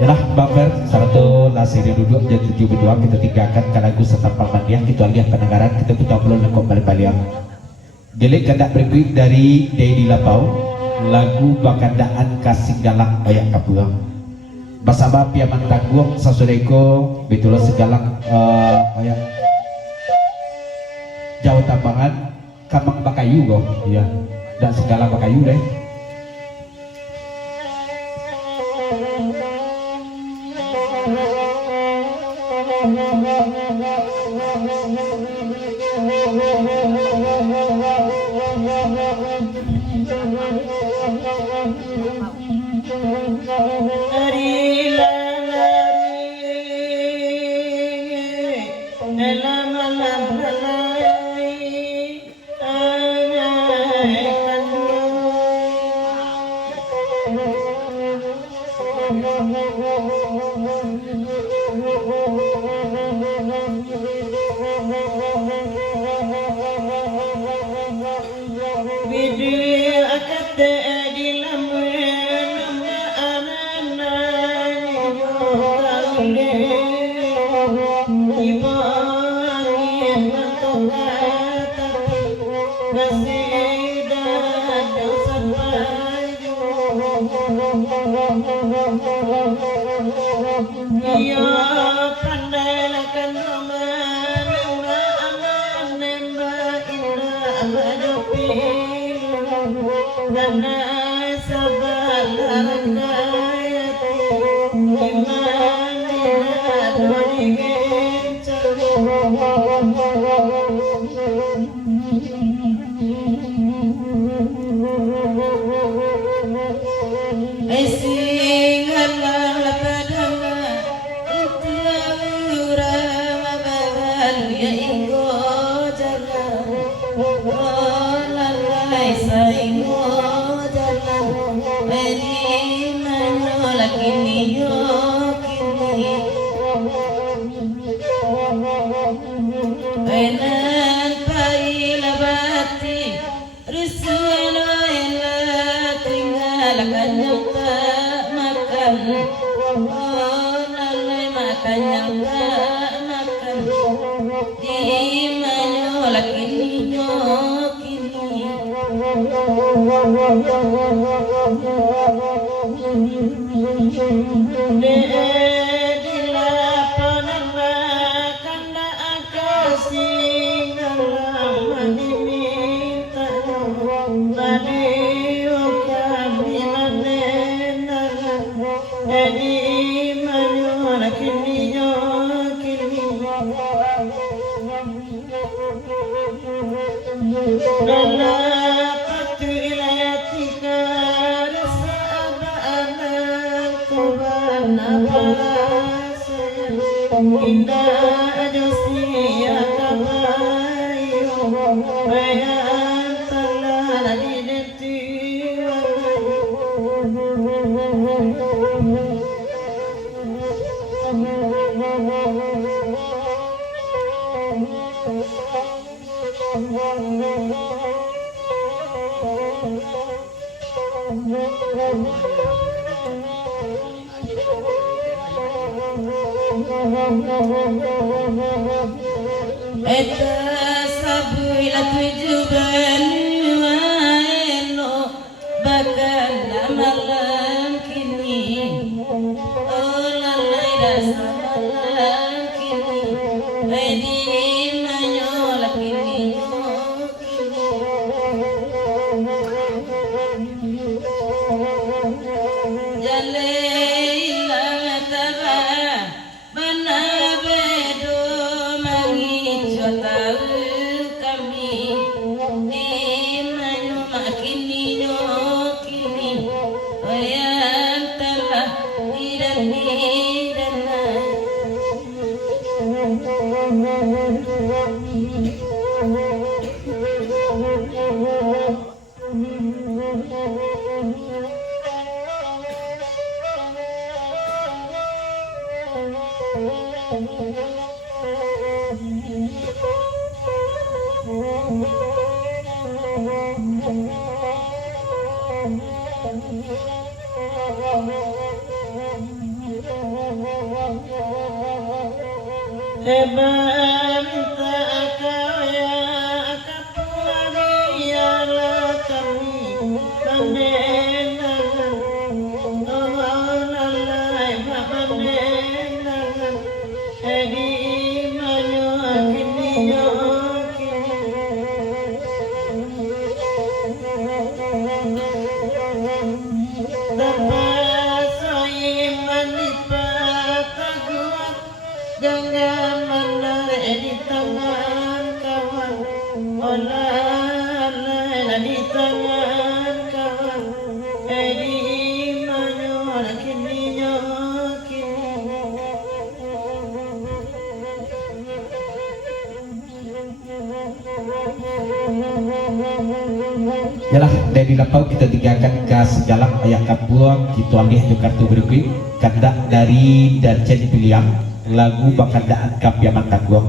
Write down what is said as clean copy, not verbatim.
Yalah Bang Fer, satu lasiri duduk jadi 72 kita tinggalkan ke lagu Setapal Mandiah kita lihat pendengaran kita putar belum lengkap balik-balik. Gelik kandak berikuit dari Dedi Lapau lagu Bakandaan Kasih Galak Bayak Kapuang Basaba Piaman Tanggung Sasureko betul segalak bayak Jawa Tambangan Kamang Bakayu kok ya dan segala Bakayu deh. Yalah, dari lapau kita tinggalkan ke sejalan ayat kabuang kita alih tu kartu berikut kandak dari dan jadi pilihan lagu bakandaan kap yang tangguang.